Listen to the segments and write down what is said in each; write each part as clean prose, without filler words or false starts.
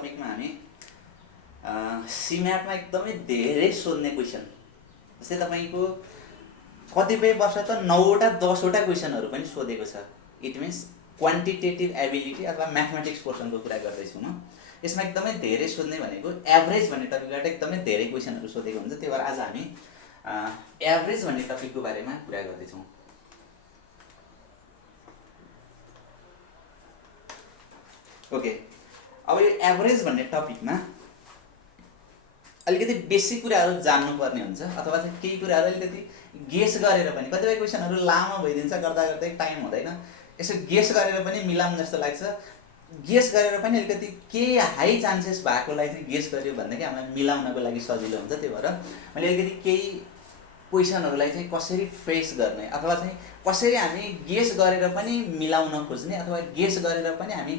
टपिकमा हामी CMAT मा एकदमै धेरै सोध्ने क्वेसन जस्तै तपाईको कतिपय वर्ष त 9 वटा 10 वटा क्वेसनहरु पनि सोधेको छ। इट मिन्स क्वान्टिटेटिभ एबिलिटी अथवा म्याथमेटिक्स पोर्सनको कुरा गर्दैछु म। यसमा एकदमै धेरै सोध्ने भनेको एभरेज भन्ने टपिकबाट एकदमै धेरै क्वेसनहरु सोधेको हुन्छ। त्यही भएर आज हामी एभरेज भन्ने टपिकको बारेमा कुरा गर्दै छौं। ओके, अब यो एभरेज भन्ने टपिकमा अलिकति बेसिक कुराहरु जान्नु पर्ने हुन्छ अथवा चाहिँ केही कुराहरु अलिकति गेस गरेर पनि कतिपय क्वेसनहरु लामो भइदिन्छ गर्दा गर्दै टाइम हुँदैन। यसो गेस गरेर पनि मिलाउँ जस्तो लाग्छ। गेस गरेर पनि अलिकति के हाई चान्सेस भएकोलाई चाहिँ गेस गर्यो भन्दाखेरि हामीलाई मिलाउनको लागि सजिलो हुन्छ। त्यही भएर मैले अलिकति केही क्वेसनहरुलाई चाहिँ कसरी फेस गर्ने अथवा चाहिँ कसरी हामी गेस गरेर पनि मिलाउन खोज्ने अथवा गेस गरेर पनि हामी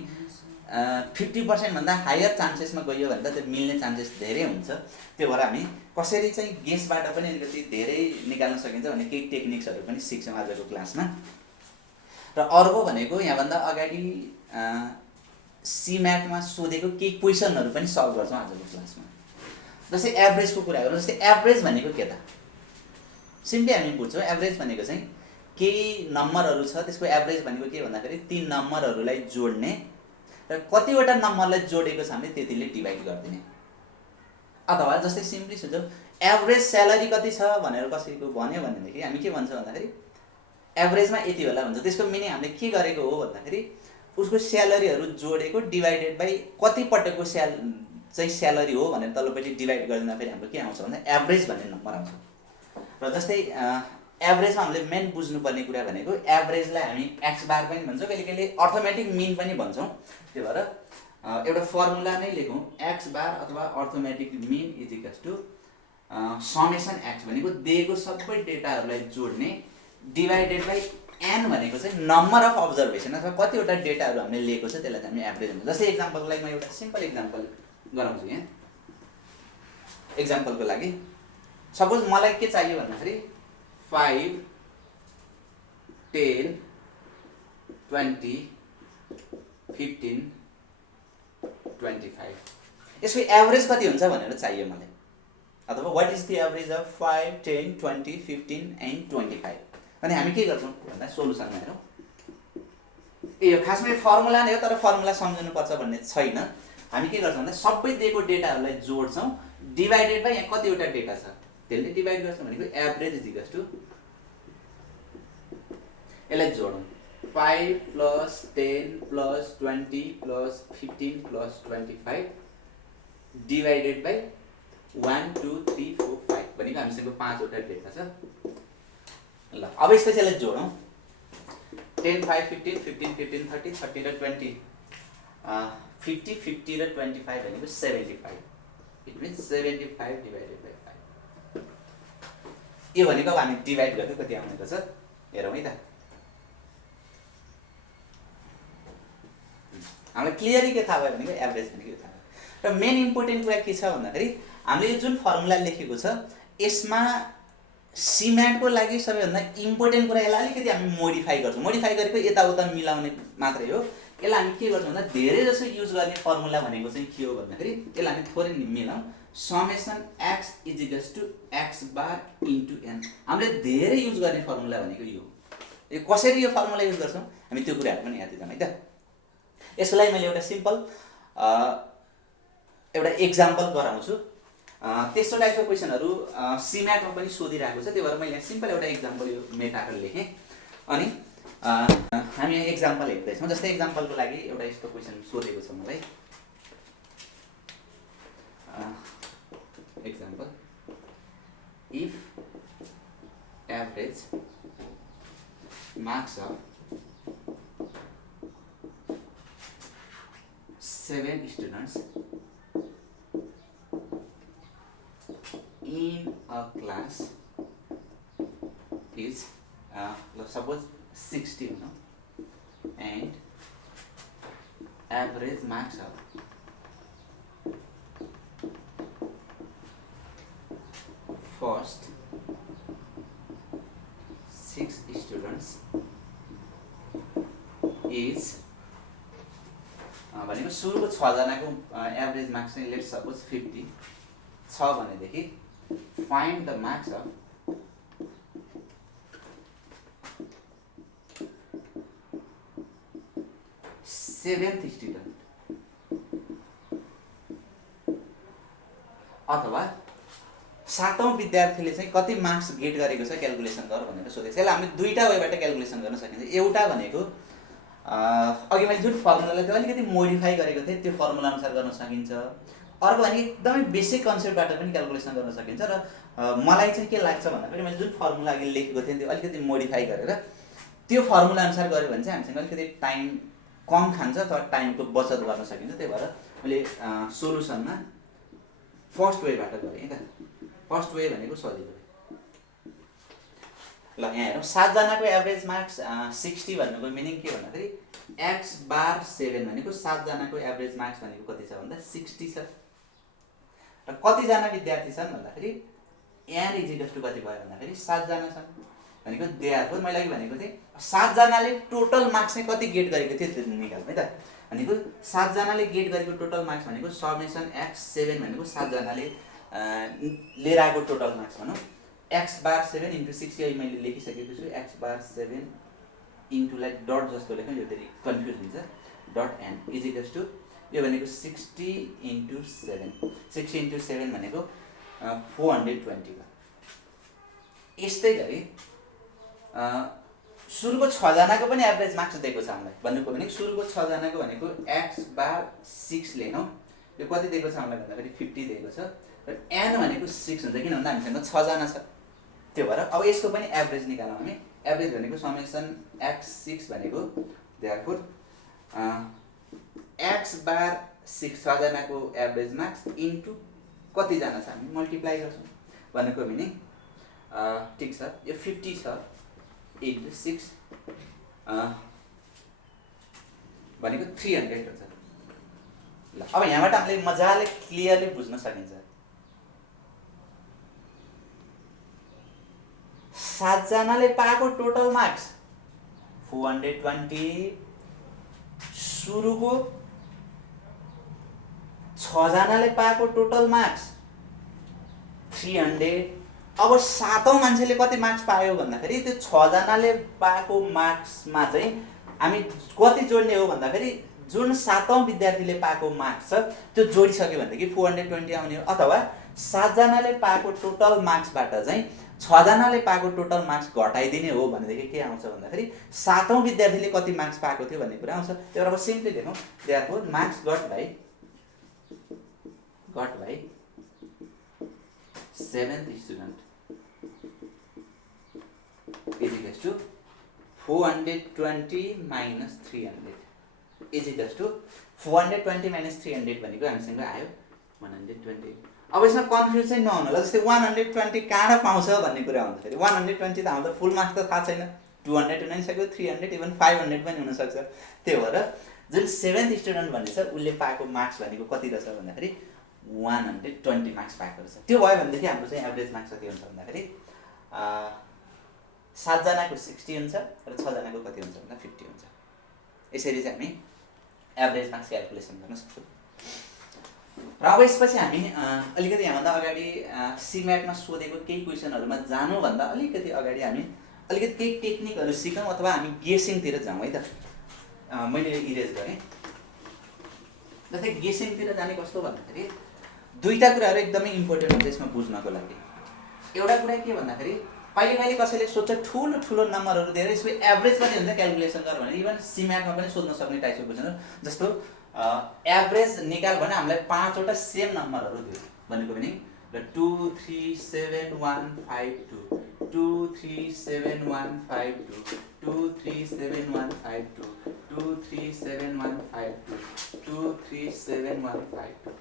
50% भन्दा हायर चान्सेसमा गयो भने त त्यो मिल्ने चान्सेस धेरै हुन्छ। त्यो भएर हामी कसरी चाहिँ गेसबाट पनि अलिकति धेरै निकाल्न सकिन्छ भन्ने केही टेक्निक्सहरु पनि सिक्छौं आजको क्लासमा। र अर्को भनेको यहाँ भन्दा अगाडि CMAT मा सोधेको केही क्वेसनहरु पनि सल्भ गर्छौं आजको क्लासमा। जस्तै एभरेजको कुरा गरौँ। जस्तै एभरेज भनेको के त? सिम्पली हामी बुझ्छौं एभरेज भनेको चाहिँ केही नम्बरहरु छ त्यसको एभरेज भनेको के भन्दाखेरि ती नम्बरहरुलाई जोड्ने र कतिवटा नम्बरलाई जोडेको छ भने त्यतिले डिभाइड गर्दिने। अथवा जस्तै सिम्पली सोचौं एभरेज स्यालेरी कति छ भनेर कसैको भन्यो भनेदेखि हामी के भन्छौं भन्दाखेरि एभरेजमा यति होला भन्छ। त्यसको मिनिङ हामीले के गरेको हो भन्दाखेरि उसको स्यालेरीहरु जोडेको डिभाइडेड बाइ कति पटकको स्यालेरी हो भनेर तल्लोपट्टि डिभाइड गर्दा फेरि हाम्रो के आउँछ भन्दा एभरेज भन्ने नम्बर आउँछ। र जस्तै एभरेजमा हामीले मेन बुझ्नुपर्ने कुरा भनेको एभरेजलाई हामी एक्स बार पनि भन्छौं, कहिले-कहिले अर्थमेटिक मिन पनि भन्छौं। त्यही भएर एउटा फर्मुला नै लेखौं एक्स बार अथवा arithmetic mean is equals to summation x भनेको दिएको सबै डेटाहरुलाई जोड्ने डिभाइडेड बाइ n भनेको चाहिँ नम्बर अफ अब्जर्भेसन अथवा कतिवटा डेटाहरु हामीले लिएको छ त्यसलाई चाहिँ हामी एभरेज भन्छौं। जस्तै एक्जाम्पलको लागि म एउटा सिम्पल एक्जाम्पल गराउँछु यहाँ। एक्जाम्पलको लागि सपोज मलाई के चाहियो भन्दाखेरि 5 10 20 15 25 यसको एभरेज कति हुन्छ भनेर चाहियो मलाई। अथवा what is the average of 5 10 20 15 and 25 अनि हामी के गर्छौं भन्दा सोलुसनमा हेरौं। यो खासमा फर्मुला नै हो तर फर्मुला सम्झनु पर्छ भन्ने छैन। हामी के गर्छौं भन्दा सबै दिएको डेटाहरुलाई जोड्छौं डिभाइडेड बाइ यहाँ कतिवटा डेटा छ त्यसले डिभाइड गर्छ भनेको एभरेज इज इक्वल्स टु यसलाई जोडौं 5 + 10 + 20 + 15 + 25 डिभाइडेड बाइ 1 2 3 4 5 भनेको हामीसँग 5 वटा डेटा छ। ल अब यसपछि यसलाई जोडौं 10 5 15 15 15 30 30 र 20 50 50 र 25 भनेको 75। It means 75 divided by 5। यो भनेको अब हामी डिभाइड गर्दा कति आउनेको छ हेरौँ है त। हामीलाई क्लियरली के थाहा भयो भनेको एभरेज भनेको थाहा भयो। र मेन इम्पोर्टेन्ट कुरा के छ भन्दाखेरि हामीले यो जुन फर्मुला लेखेको छ यसमा CMAT को लागि सबैभन्दा इम्पोर्टेन्ट कुरा यसलाई अलिकति हामी मोडिफाई गर्छौं। मोडिफाई गरेको यताउता मिलाउने मात्रै हो। यसलाई हामी के गर्छौं भन्दा धेरै जसो युज गर्ने फर्मुला भनेको चाहिँ के हो भन्दाखेरि यसलाई हामी थोरै मिलाउँ summation x is equals to x bar into n। हामीले धेरै युज गर्ने फर्मुला भनेको यो। यो कसरी यो फर्मुला युज गर्छौं हामी त्यो कुराहरु पनि याद दिन्छौँ है त। यसको लागि मैले एउटा सिम्पल एउटा एक्जाम्पल गराउँछु। त्यस्तो टाइपको क्वेसनहरु CMAT मा पनि सोधिरहेको छ। त्यही भएर मैले सिम्पल एउटा एक्जाम्पल यो मेटाएर लेखेँ। अनि हामी यहाँ एक्जाम्पल हेर्दै छौं। जस्तै एक्जाम्पलको लागि एउटा यस्तो क्वेसन सोधेको छ मलाई। Example if average marks of 7 students in a class is suppose 60 and average marks of first 6 students is भनेको सुरुको 6 जनाको एभरेज मार्क्स चाहिँ लेट्स सपोज 50 छ भनेदेखि find the marks of seventh student अथवा 7औं विद्यार्थीले चाहिँ कति मार्क्स गेट गरेको छ क्याल्कुलेसन गर भनेर सोधेको छ। यसलाई हामीले दुईटा वेबाट क्याल्कुलेसन गर्न सकिन्छ। एउटा भनेको अघि मैले जुन फर्मुलालाई त्यो अलिकति मोडिफाई गरेको थिएँ त्यो फर्मुला अनुसार गर्न सकिन्छ। अर्को भने एकदमै बेसिक कन्सेप्टबाट पनि क्याल्कुलेसन गर्न सकिन्छ र मलाई चाहिँ के लाग्छ भन्दाखेरि मैले जुन फर्मुला अघि लेखेको थिएँ त्यो अलिकति मोडिफाई गरेर त्यो फर्मुला अनुसार गऱ्यो भने चाहिँ हामीसँग अलिकति टाइम कम खान्छ अथवा टाइमको बचत गर्न सकिन्छ। त्यही भएर मैले सोलुसनमा फर्स्ट वेबाट गरेँ त। फर्स्ट वे भनेको सजिलो। ल यहाँ हेरौँ 7 जनाको एभरेज मार्क्स 60 भन्नुको मिनिङ के भन्दाखेरि x बार 7 भनेको 7 जनाको एभरेज मार्क्स भनेको कति छ भन्दा 60 छ। र कतिजना विद्यार्थी छन् भन्दाखेरि यहाँ इजिकल्स टु कति भयो भन्दाखेरि 7 जना छन् भनेको देयरफोर मैले अघि भनेको थिएँ 7 जनाले टोटल मार्क्स चाहिँ कति गेट गरेको थियो त्यो निकाल्नु है त। भनेको 7 जनाले गेट गरेको टोटल मार्क्स भनेको समेसन x7 भनेको 7 जनाले लिएर आएको टोटल मार्क्स भनौँ x बार 7 इन्टु 60 अहिले मैले लेखिसकेको छु। x बार 7 इन्टु लाइक डट जस्तो लेख्नु यो फेरि कन्फ्युज हुन्छ डट एन इजिकल्स टु यो भनेको 60 इन्टु 7 60 इन्टु 7 भनेको 420 भयो। यस्तै गरी सुरुको 6 जनाको पनि एभरेज मार्क्स दिएको छ हामीलाई भन्नुको भनेको सुरुको 6 जनाको भनेको x बार 6 लेनौँ यो कति दिएको छ हामीलाई भन्दाखेरि 50 दिएको छ र n भनेको 6 हुन्छ किन भन्दा हामीसँग 6 जना छ। त्यो भएर अब यसको पनि एभरेज निकालौँ हामी। एभरेज भनेको समेसन x6 भनेको देयरफोर x बार 6 जनाको एभरेज मार्क्स इन्टु कतिजना छ हामी मल्टिप्लाई गर्छौँ भनेको मिनिङ ठिक छ यो 50 छ इन्टु 6 भनेको 300 हुन्छ। ल अब यहाँबाट हामीले मजाले क्लियरली बुझ्न सकिन्छ 7 जनाले पाएको टोटल मार्क्स 420 सुरुको 6 जनाले पाएको टोटल मार्क्स 300। अब 7औं मान्छेले कति मार्क्स पायो भन्दाखेरि त्यो 6 जनाले पाएको मार्क्समा चाहिँ हामी कति जोड्ने हो भन्दाखेरि जुन 7औं विद्यार्थीले पाएको मार्क्स छ त्यो जोडिसक्यो भनेदेखि 420 आउने हो। अथवा 7 जनाले पाएको टोटल मार्क्सबाट चाहिँ 6 जनाले पाएको टोटल मार्क्स घटाइदिने हो भनेदेखि के आउँछ भन्दाखेरि 7औं विद्यार्थीले कति मार्क्स पाएको थियो भन्ने कुरा आउँछ। त्यो अब सिम्पली लेखौँ therefore marks got by 7th student is equals to 420 minus 300 is equals to 420 minus 300 भनेको हामीसँग आयो 120। अब यसमा कन्फ्युज चाहिँ नहुनु होला। जस्तै 120 कहाँ पाउँछ भन्ने कुरा आउँदाखेरि 120 त हाम्रो फुल मार्क्स त थाहा छैन 200 हुन सक्यो 300 इभन 500 पनि हुनसक्छ। त्यही भएर जुन 7th स्टुडेन्ट भन्ने छ उसले पाएको मार्क्स भनेको कति रहेछ भन्दाखेरि 120 मार्क्स पाएको रहेछ। त्यो भयो भनेदेखि हाम्रो चाहिँ एभरेज मार्क्स कति हुन्छ भन्दाखेरि 7 जनाको 60 हुन्छ र 6 जनाको कति हुन्छ भन्दा 50 हुन्छ। यसरी चाहिँ हामी एभरेज मार्क्स क्याल्कुलेसन गर्न सक्छौँ। र अब यसपछि हामी अलिकति यहाँभन्दा अगाडि सीम्याटमा सोधेको केही क्वेसनहरूमा जानुभन्दा अलिकति अगाडि हामी अलिकति केही टेक्निकहरू सिकौँ अथवा हामी गेसिङतिर जाउँ है त। मैले इरेज गरेँ। जस्तै गेसिङतिर जाने कस्तो भन्दाखेरि दुईटा कुराहरू एकदमै इम्पोर्टेन्ट हुन्छ यसमा बुझ्नको लागि। एउटा कुरा के भन्दाखेरि कहिले कहिले कसैले सोध्छ ठुलो ठुलो नम्बरहरू दिएर यसको एभरेज कति हुन्छ क्याल्कुलेसन गर भने इभन सीम्याटमा पनि सोध्न सक्ने टाइपको क्वेसनहरू जस्तो एभरेज निकाल भने हामीलाई 5 वटा सेम नम्बरहरू दियो भनेको पनि ल 2 3 7 1 5 2 2 3 7 1 5 2 2 3 7 1 5 2 2 3 7 1 5 2 2 3 7 1 5 2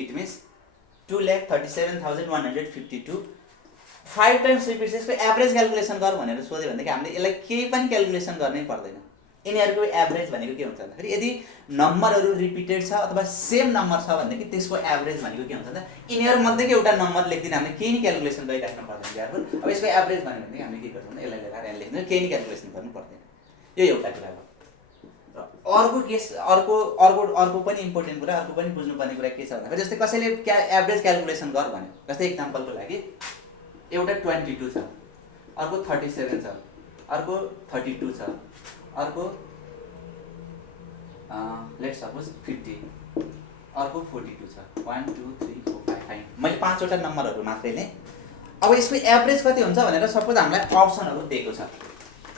इट मिन्स 2,37,152 5 टाइम्स रिपिट्स यसको एभरेज क्याल्कुलेसन गर भनेर सोध्यो भनेदेखि हामीले यसलाई केही पनि क्याल्कुलेसन गर्नै पर्दैन। यिनीहरूको एभरेज भनेको के हुन्छ भन्दाखेरि यदि नम्बरहरू रिपिटेड छ अथवा सेम नम्बर छ भनेदेखि त्यसको एभरेज भनेको के हुन्छ भन्दा यिनीहरू मध्येको एउटा नम्बर लेख्दिन हामीले केही नि क्याल्कुलेसन गरिराख्नु पर्दैन यार। अब यसको एभरेज भन्यो भनेदेखि हामीले के गर्छौँ भने यसलाई लिएर यहाँ लेख्नु केही नि क्याल्कुलेसन गर्नु पर्दैन। यो एउटा कुरा हो। अर्को केस अर्को पनि इम्पोर्टेन्ट कुरा, अर्को पनि बुझ्नुपर्ने कुरा के छ भन्दाखेरि जस्तै कसैले एभरेज क्यालकुलेसन गर भन्यो। जस्तै इक्जाम्पलको लागि एउटा 22 छ, अर्को 37 छ, अर्को 32 छ, अर्को लेट्स सपोज 50, अर्को 42 छ। 1 2 3 4 5 5 मैले 5 वटा नम्बरहरू मात्रै लिएँ। अब यसको एभरेज कति हुन्छ भनेर सपोज हामीलाई अप्सनहरू दिएको छ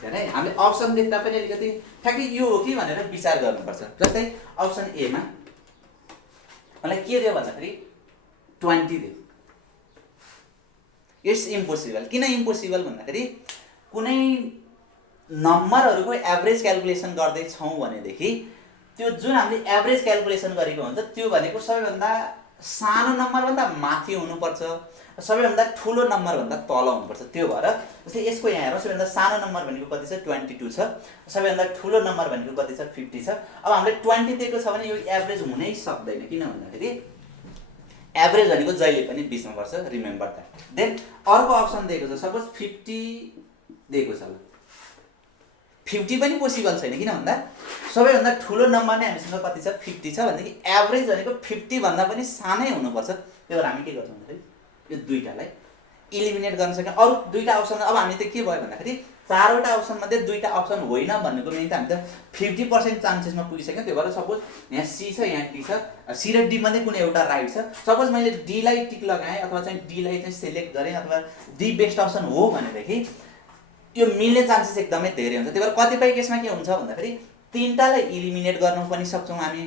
हैन, हामीले अप्सन देख्दा पनि अलिकति ठ्याक्कै यो हो कि भनेर विचार गर्नुपर्छ। जस्तै अप्सन ए मा मलाई के दियो भन्दाखेरि 20 दियो। It's impossible. किन इम्पोसिबल भन्दाखेरि कुनै नम्बरहरूको एभरेज क्यालकुलेसन गर्दै छौँ भनेदेखि त्यो जुन हामीले एभरेज क्यालकुलेसन गरेको हुन्छ त्यो भनेको सबैभन्दा सानो नम्बरभन्दा माथि हुनुपर्छ, सबैभन्दा ठुलो नम्बरभन्दा तल हुनुपर्छ। त्यो भएर जस्तै यसको यहाँ हेरौँ, सबैभन्दा सानो नम्बर भनेको कति छ 22 छ, सबैभन्दा ठुलो नम्बर भनेको कति छ 50 छ। अब हामीले 20 दिएको छ भने यो एभरेज हुनै सक्दैन। किन भन्दाखेरि एभरेज भनेको जहिले पनि 20 मा पर्छ, रिमेम्बर द्याट। देन अर्को अप्सन दिएको छ, सपोज 50 दिएको छ। 50 पनि पोसिबल छैन। किन भन्दा सबैभन्दा ठुलो नम्बर नै हामीसँग कति छ 50 छ भनेदेखि एभरेज भनेको 50 भन्दा पनि सानै हुनुपर्छ। त्यही भएर हामी के गर्छौँ भन्दाखेरि यो दुईटालाई इलिमिनेट गर्न सक्यौँ। अरू दुईटा अप्सन अब हामी त के भयो भन्दाखेरि चारवटा अप्सन मध्ये दुईटा अप्सन होइन भन्नुको निम्ति हामी त 50% चान्सेसमा पुगिसक्यौँ। त्यो भएर सपोज यहाँ सी छ, यहाँ डी छ, सी र डी मध्ये कुनै एउटा राइट छ। सपोज मैले डी लाई टिक लगाएँ अथवा चाहिँ डी लाई चाहिँ सिलेक्ट गरेँ अथवा डी बेस्ट अप्सन हो भनेदेखि यो मिल्ने चान्सेस एकदमै धेरै हुन्छ। त्यही भएर कतिपय केसमा के हुन्छ भन्दाखेरि तीनटालाई इलिमिनेट गर्न पनि सक्छौँ हामी,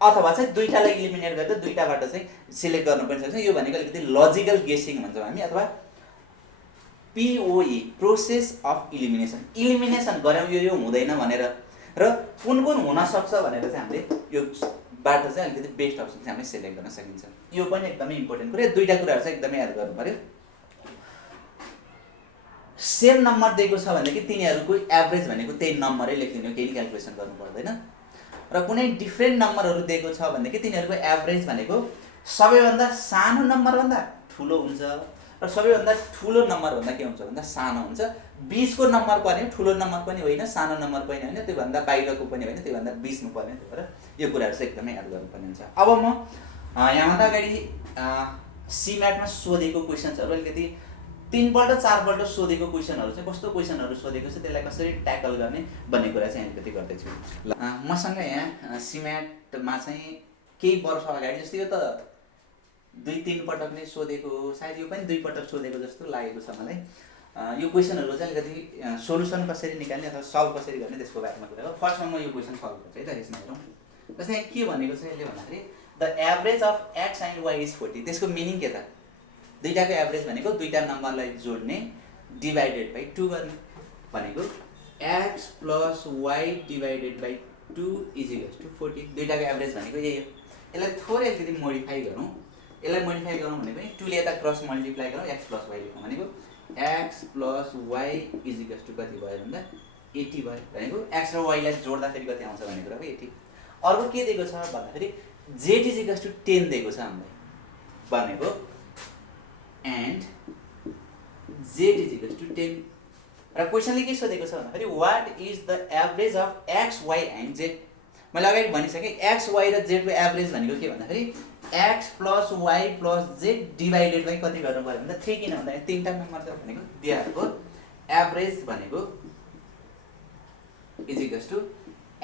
अथवा चाहिँ दुईटालाई इलिमिनेट गरेर दुईटाबाट चाहिँ सिलेक्ट गर्न पनि सक्छौँ। यो भनेको अलिकति लजिकल गेसिङ भन्छौँ हामी, अथवा POE process of elimination. Elimination गऱ्यौँ यो हुँदैन भनेर र कुन कुन हुन सक्छ भनेर चाहिँ हामीले यो बाट चाहिँ अलिकति बेस्ट अप्सन चाहिँ हामीले सिलेक्ट गर्न सकिन्छ। यो पनि एकदमै इम्पोर्टेन्ट कुरा। दुईटा कुराहरू चाहिँ एकदमै याद गर्नु पर्यो। सेम नम्बर दिएको छ भनेदेखि तिनीहरूको एभरेज भनेको त्यही नम्बरै लेखिदिनु, केही क्यालकुलेसन गर्नु पर्दैन। र कुनै डिफ्रेन्ट नम्बरहरू दिएको छ भनेदेखि तिनीहरूको एभरेज भनेको सबैभन्दा सानो नम्बरभन्दा ठुलो हुन्छ र सबैभन्दा ठुलो नम्बरभन्दा के हुन्छ भन्दा सानो हुन्छ। 20 को नम्बर पनि ठुलो नम्बर पनि होइन, सानो नम्बर पनि होइन, त्योभन्दा बाहिरको पनि होइन, त्योभन्दा 20 मा पर्ने। त्यही भएर यो कुराहरू चाहिँ एकदमै याद गर्नुपर्ने हुन्छ। अब म यहाँभन्दा अगाडि CMAT मा सोधेको क्वेसन्सहरू अलिकति 3 पल्ट 4 पल्ट सोधेको क्वेसनहरू चाहिँ कस्तो क्वेसनहरू सोधेको छ, त्यसलाई कसरी ट्याकल गर्ने भन्ने कुरा चाहिँ अलिकति गर्दैछु। ल मसँग यहाँ CMAT मा चाहिँ केही वर्ष अगाडि जस्तै यो त 2-3 पटक नै सोधेको हो, सायद यो पनि 2 पटक सोधेको जस्तो लागेको छ मलाई। यो क्वेसनहरू चाहिँ अलिकति सोलुसन कसरी निकाल्ने अथवा सल्भ कसरी गर्ने त्यसको बारेमा कुरा हो। फर्स्टमा म यो क्वेसन सल्भ गर्छु है त। यसमा हेरौँ, जस्तै यहाँ के भनेको छ यसले भन्दाखेरि the average of x and y is 40। त्यसको मिनिङ के त? दुईटाको एभरेज भनेको दुईटा नम्बरलाई जोड्ने डिभाइडेड बाई 2 गर्ने भनेको x plus y divided by 2 is equals to 40। दुईटाको एभरेज भनेको यही हो। यसलाई थोरै अलिकति मोडिफाई गरौँ। यसलाई मोडिफाई गरौँ भनेको पनि 2 ले यता क्रस मल्टिप्लाई गरौँ, x प्लस y लेखौँ भनेको x plus y is equals to कति भयो भन्दा 80 भयो। भनेको x र y लाई जोड्दाखेरि कति आउँछ भन्ने कुरा हो 80। अर्को के दिएको छ भन्दाखेरि z इज इक्वल्स टु 10 दिएको छ हामीलाई भनेको and z is equals to 10 र क्वेसनले के सोधेको छ भन्दाखेरि what is the average of x y and z। मैले अगाडि भनिसकेँ x y र z को एभरेज भनेको के भन्दाखेरि x plus y plus z divided by कति गर्नु पर्यो भन्दा 3। किन भन्दा तीनटा नम्बर छ भनेको दिएको एभरेज भनेको is equals to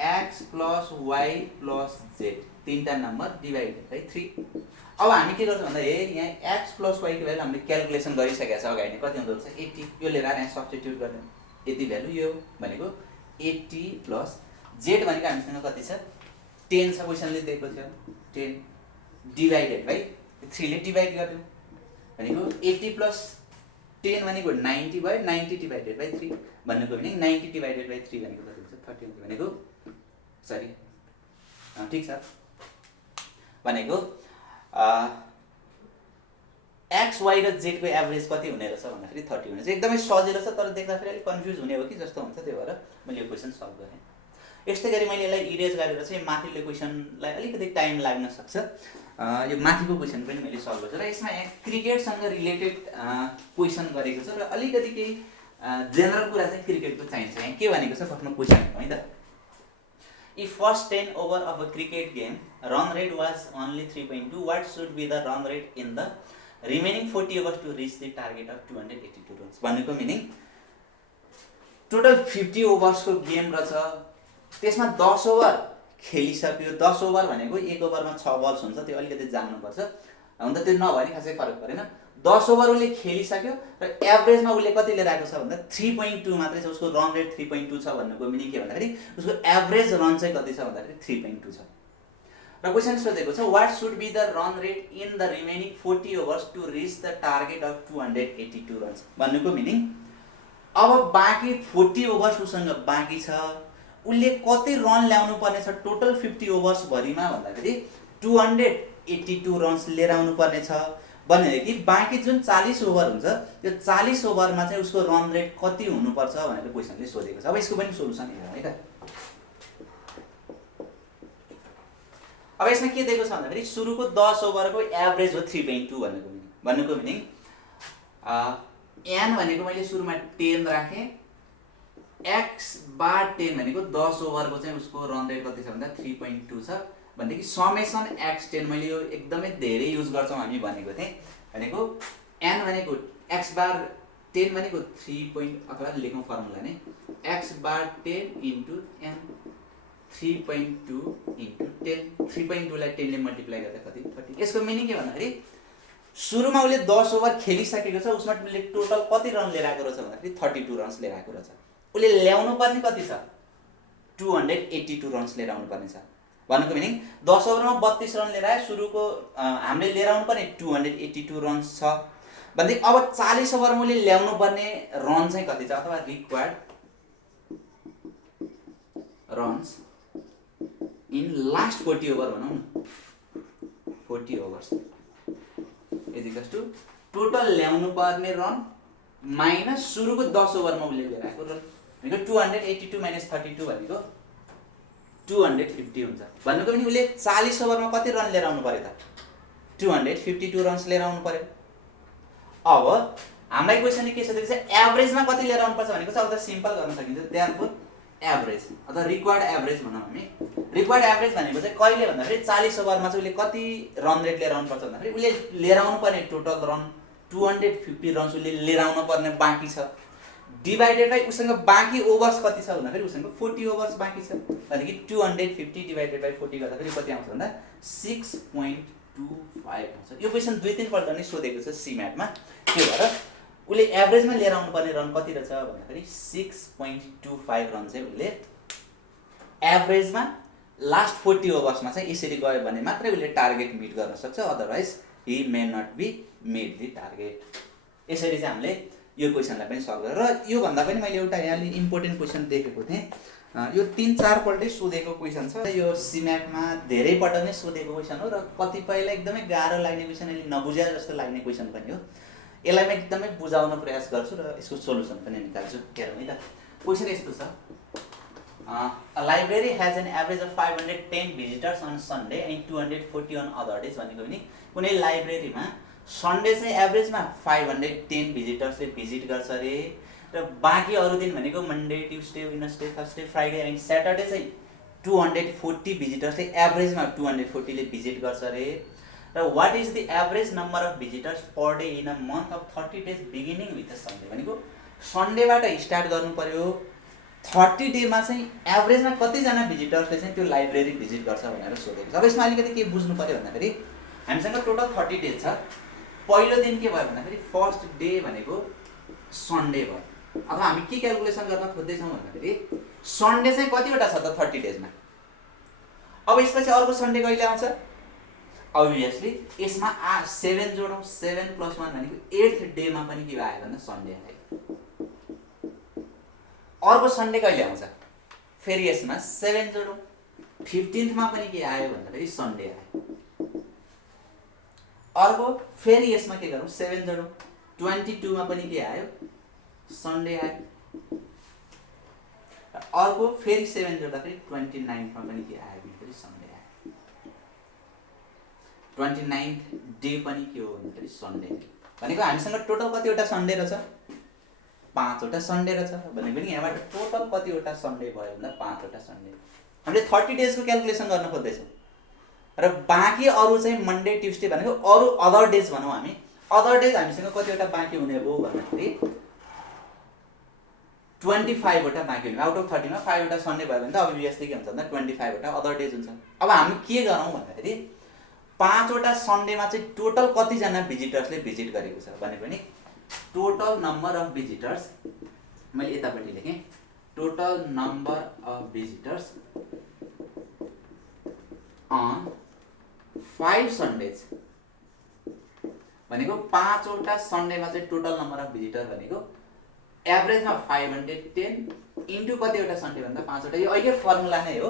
x plus y plus z, तीनटा नम्बर डिभाइडेड बाई 3। अब हामी के गर्छौँ भन्दा यहाँ x प्लस y को भ्यालु हामीले क्यालकुलेसन गरिसकेका छ अगाडि नै, कति हुँदो रहेछ 80। यो लिएर यहाँ सब्स्टिट्युट गर्ने, यति भ्यालु यो भनेको 80 प्लस z भनेको हामीसँग कति छ 10 छ, क्वेसनले दिएको छ 10 डिभाइडेड बाई 3 ले डिभाइड गर्दियौँ भनेको 80 प्लस 10 भनेको 90 भयो, 90 डिभाइडेड बाई 3 भनेको भने 90 डिभाइडेड बाई 3 भनेको कति हुन्छ 30 हुन्छ। भनेको सरी ठिक छ भनेको एक्स वाई र जेड को एभरेज कति हुने रहेछ भन्दाखेरि 30 हुने। एकदमै सजिलो छ, तर देख्दाखेरि अलिक कन्फ्युज हुने हो कि जस्तो हुन्छ। त्यही भएर मैले यो क्वेसन सल्भ गरेँ। यस्तै गरी मैले यसलाई इरेज गरेर चाहिँ माथिल्लो क्वेसनलाई अलिकति टाइम लाग्न सक्छ। यो माथिको क्वेसन पनि मैले सल्भ गर्छु र यसमा क्रिकेटसँग रिलेटेड क्वेसन गरेको छ र अलिकति केही जेनरल कुरा चाहिँ क्रिकेटको चाहिन्छ। यहाँ के भनेको छ फर्स्टमा क्वेसन है त, If first 10 over of a cricket game run rate was only 3.2, what should be the run rate in the remaining 40 overs to reach the target of 282 runs? भनेको मिनिङ टोटल 50 ओभर्सको गेम रहेछ, त्यसमा 10 over खेलिसक्यो। 10 over भनेको एक ओभरमा 6 balls हुन्छ, त्यो अलिकति जान्नुपर्छ। हुन त त्यो नभए नि खासै फरक परेन। 10 ओभर उसले खेलिसक्यो र एभरेजमा उसले कति लिएर आएको छ भन्दा 3.2 मात्रै छ। उसको रन रेट 3.2 छ भन्नुको मिनिङ के भन्दाखेरि उसको एभरेज रन चाहिँ कति छ भन्दाखेरि 3.2 छ। र क्वेसन सोधेको छ what should be the run rate in the remaining 40 overs to reach the target of 282 runs भन्नुको मिनिङ अब बाँकी 40 ओभर्स उसँग बाँकी छ, उसले कति रन ल्याउनु पर्ने छ टोटल 50 ओभर्स भरिमा भन्दाखेरि 282 रन्स लिएर आउनु पर्ने छ भनेदेखि बाँकी जुन 40 ओभर हुन्छ त्यो 40 ओभरमा चाहिँ उसको रन रेट कति हुनुपर्छ भनेर क्वेसनले सोधेको छ। अब यसको पनि सोलुसन हेरौँ है त। अब यसमा के दिएको छ भन्दाखेरि सुरुको 10 ओभरको एभरेज हो 3.2 भन्नुको मिनिङ एन भनेको मैले सुरुमा 10 राखेँ, एक्स बार 10 भनेको 10 ओभरको चाहिँ उसको रन रेट कति छ भन्दा 3.2 छ भनेदेखि समेसन एक्स 10 मैले यो एकदमै धेरै युज गर्छौँ हामी भनेको थिएँ। भनेको एन भनेको एक्स बार 10 भनेको 3 अथवा लेखौँ फर्मुला नै x bar 10 into n 3.2 into 10 3.2 लाई 10 ले मल्टिप्लाई गर्दा कति 30। यसको मिनिङ के भन्दाखेरि सुरुमा उसले 10 ओभर खेलिसकेको छ, उसमा उसले टोटल कति रन लिएर आएको रहेछ भन्दाखेरि 32 रन्स लिएर आएको रहेछ। उसले ल्याउनु पर्ने कति छ 282 रन्स लिएर आउनु पर्ने छ भन्नुको मिनिङ 10 ओभरमा 32 रन लिएर आयो, सुरुको हामीले लिएर आउनु पर्ने 282 रन्स छ भनेदेखि अब 40 ओभरमा उसले ल्याउनु पर्ने रन चाहिँ कति छ अथवा required runs in last 40 over भनौँ न 40 overs is equals to total ल्याउनु पर्ने रन माइनस सुरुको 10 ओभरमा उसले लिएर आएको रन भनेको 282 माइनस 32 भनेको 250 हुन्छ भन्नुको पनि उसले 40 ओभरमा कति रन लिएर आउनु पर्यो त 252 रन्स लिएर आउनु पर्यो। अब हामीलाई क्वेसनले के सोधेको छ एभरेजमा कति लिएर आउनु पर्छ भनेको छ। अब त सिम्पल गर्न सकिन्छ देयरफोर एभरेज अथवा रिक्वायर्ड एभरेज भनौँ हामी। रिक्वायर्ड एभरेज भनेको चाहिँ कहिले भन्दाखेरि 40 ओभरमा चाहिँ उसले कति रन रेट लिएर आउनु पर्छ भन्दाखेरि उसले लिएर आउनु पर्ने टोटल रन 250 रन्स उसले लिएर आउनु पर्ने बाँकी छ डिभाइडेड बाई उसँग बाँकी ओभर्स कति छ भन्दाखेरि उसँग 40 ओभर्स बाँकी छ भनेदेखि 250 डिभाइडेड बाई 40 गर्दाखेरि कति आउँछ भन्दा 6.25 आउँछ। यो क्वेसन 2-3 पल्ट नै सोधेको छ CMAT मा, त्यो भएर उसले एभरेजमा लिएर आउनु पर्ने रन कति रहेछ भन्दाखेरि 6.25 रन चाहिँ उसले एभरेजमा लास्ट 40 ओभर्समा चाहिँ यसरी गयो भने मात्रै उसले टार्गेट मिट गर्न सक्छ, otherwise he may not be made the target. यसरी चाहिँ हामीले यो क्वेसनलाई पनि सल्भ गरेर र यो भन्दा पनि मैले एउटा यहाँ इम्पोर्टेन्ट क्वेसन देखेको थिएँ। यो 3-4 पल्टै सोधेको क्वेसन छ। यो CMAT मा धेरै पल्ट नै सोधेको क्वेसन हो र कतिपयलाई एकदमै गाह्रो लाग्ने क्वेसन, अहिले नबुझ्या जस्तो लाग्ने क्वेसन पनि हो। यसलाई म एकदमै बुझाउन प्रयास गर्छु र यसको सोलुसन पनि निकाल्छु। हेरौँ है त। क्वेसन यस्तो छ, a library has an average of 510 visitors on Sunday and 240 on other days भनेको पनि कुनै लाइब्रेरीमा सन्डे चाहिँ एभरेजमा 510 भिजिटर्सले भिजिट गर्छ अरे र बाँकी अरू दिन भनेको Monday Tuesday Wednesday Thursday Friday and Saturday चाहिँ 240 भिजिटर्सले एभरेजमा 240 ले भिजिट गर्छ अरे र what is the average number of visitors per day in a month of 30 days beginning with Sunday भनेको सन्डेबाट स्टार्ट गर्नु पर्यो, 30 डेमा चाहिँ एभरेजमा कतिजना भिजिटर्सले चाहिँ त्यो लाइब्रेरी भिजिट गर्छ भनेर सोधेको छ। अब यसमा अलिकति के बुझ्नु पर्यो भन्दाखेरि हामीसँग टोटल 30 डेज छ। पहिलो दिन के भयो भन्दाखेरि फर्स्ट डे भनेको सन्डे भयो। अब हामी के क्याल्कुलेसन गर्न खोज्दैछौँ भन्दाखेरि सन्डे चाहिँ कतिवटा छ त 30 डेजमा। अब यसपछि अर्को सन्डे कहिले आउँछ, अभियसली यसमा 7 जोडौँ, 7 + 1 भनेको 8th डेमा पनि के आयो भन्दा सन्डे आयो। अर्को सन्डे कहिले आउँछ, फेरि यसमा 7 जोडौँ, 15th मा पनि के आयो भन्दाखेरि सन्डे आयो। अर्को फेरि यसमा के गरौँ 7 जोडौँ, 22 मा पनि के आयो सन्डे आयो। अर्को फेरि 7 जोड्दाखेरि 29th मा पनि के आयो भन्दाखेरि सन्डे आयो। 29th डे पनि के हो भन्दाखेरि सन्डे भनेको हामीसँग टोटल कतिवटा सन्डे रहेछ 5 वटा सन्डे रहेछ भनेको पनि यहाँबाट टोटल कतिवटा सन्डे भयो भन्दा 5 वटा सन्डे। हामीले 30 डेजको क्याल्कुलेसन गर्न खोज्दैछौँ र बाँकी अरू चाहिँ मन्डे ट्युसडे भनेको अरू अदर डेज भनौँ हामी। अदर डेज हामीसँग कतिवटा बाँकी हुने भयो भन्दाखेरि 25 वटा बाँकी हुने। आउट अफ 30 मा 5 वटा सन्डे भयो भने त अभियसली के हुन्छ भन्दा 25 वटा अदर डेज हुन्छ। अब हामी के गरौँ भन्दाखेरि 5 वटा सन्डेमा चाहिँ टोटल कतिजना भिजिटर्सले भिजिट गरेको छ भने पनि टोटल नम्बर अफ भिजिटर्स, मैले यतापट्टि लेखेँ, total number of visitors on 5 Sundays भनेको 5 वटा सन्डेमा चाहिँ टोटल नम्बर अफ भिजिटर भनेको एभरेजमा 510 इन्टु कतिवटा सन्डे भन्दा 5 वटा। यो अहिले फर्मुला नै हो,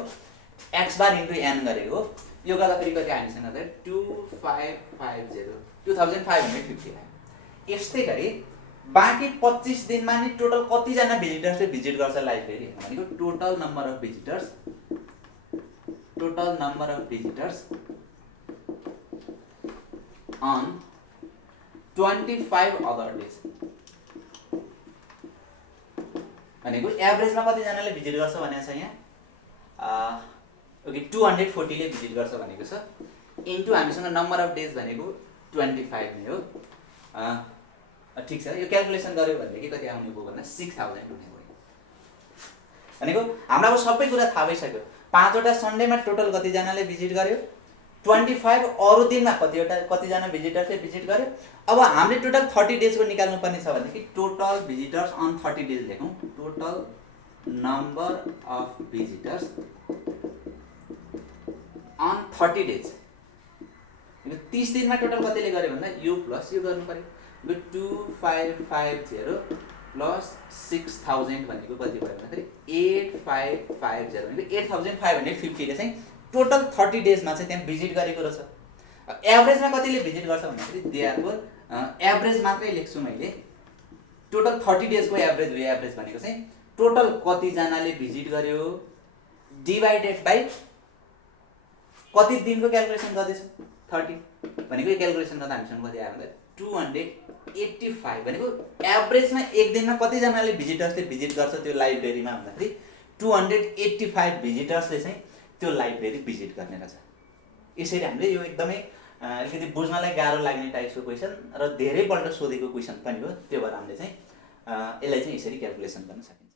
एक्स बार इन्टु एन गरेको हो। यो गर्दाखेरि कति हामीसँग चाहिँ 2550 आयो। यस्तै गरी बाँकी 25 दिनमा नि टोटल कतिजना भिजिटर्सले भिजिट गर्छ लाइब्रेरी भनेको total number of visitors on 25 other days भनेको एभरेजमा कतिजनाले भिजिट गर्छ भनेको छ यहाँ। ओके 240 ले भिजिट गर्छ भनेको छ इन्टु हामीसँग नम्बर अफ डेज भनेको 25 नै हो। ठिक छ, यो क्याल्कुलेसन गर्यो भनेदेखि कति आउने भयो भन्दा 6000 हुने भयो। भनेको हामीलाई अब सबै कुरा थाहा भइसक्यो। 5 वटा सन्डेमा टोटल कतिजनाले भिजिट गर्यो, 25 अरू दिनमा कतिजना भिजिटर्सले भिजिट गर्यो। अब हामीले टोटल 30 डेजको निकाल्नु पर्ने छ भनेदेखि टोटल भिजिटर्स अन 30 डेज लेखौँ। Total number of visitors on 30 days 30 दिनमा टोटल कतिले गर्यो भन्दा यो प्लस यो गर्नु पर्यो। 2550 प्लस 6000 भनेको कति भयो भन्दाखेरि 8550 भनेको 8550 ले चाहिँ टोटल 30 डेजमा चाहिँ त्यहाँ भिजिट गरेको रहेछ। एभरेजमा कतिले भिजिट गर्छ भन्दाखेरि देयरफोर एभरेज मात्रै लेख्छु मैले। टोटल 30 डेजको एभरेज हो। एभरेज भनेको चाहिँ टोटल कतिजनाले भिजिट गर्यो डिभाइडेड बाई कति दिनको क्याल्कुलेसन गर्दैछु 30 भनेको यो क्याल्कुलेसन गर्दा हामीसँग कति आयो भन्दा 285 भनेको एभरेजमा एक दिनमा कतिजनाले भिजिटर्सले भिजिट गर्छ त्यो लाइब्रेरीमा भन्दाखेरि 285 भिजिटर्सले चाहिँ त्यो लाइब्रेरी भिजिट गर्ने रहेछ। यसरी हामीले यो एकदमै अलिकति बुझ्नलाई गाह्रो लाग्ने टाइपको क्वेसन र धेरैपल्ट सोधेको क्वेसन पनि हो। त्यो भएर हामीले चाहिँ यसलाई चाहिँ यसरी क्याल्कुलेसन गर्न सकिन्छ।